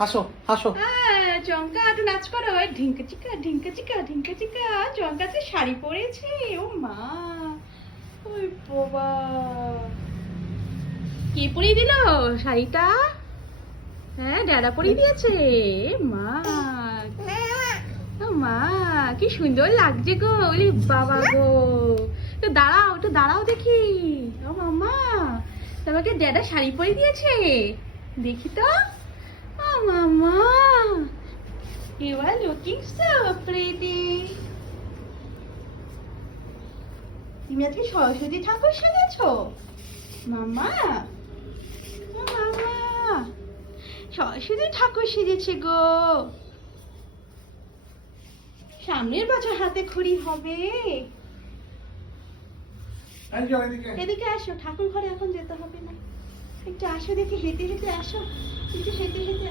হাসো হাসো। চমকা একটু নাচ করো, ঢিঙ্কা চিকা ঢিঙ্কা চিকা ঢিঙ্কা চিকা। চমকা যে শাড়ি পরেছে, ও মা, ওই বাবা, কে পরিয়ে দিল শাড়িটা? হ্যাঁ, ড্যাডা পরিয়ে দিয়েছে। মা, ও মা, কি সুন্দর লাগছে গো। ওরে বাবা গো, একটু দাঁড়াও দেখি। ও মামা, তোমাকে ড্যাডা শাড়ি পরিয়ে দিয়েছে, দেখি তো। ও মামা, you are looking so pretty. তুমি আজকে সরস্বতী ঠাকুর সেজেছো মামা? ও মামা, সরস্বতী ঠাকুর সেজেছে গো। সামনের বছর হাতে খড়ি হবে। এদিকে আসো, ঠাকুর ঘরে এখন যেতে হবে না, একটু আসো দেখি, হেঁটে হেঁটে আসো, একটু হেঁটে হেঁটে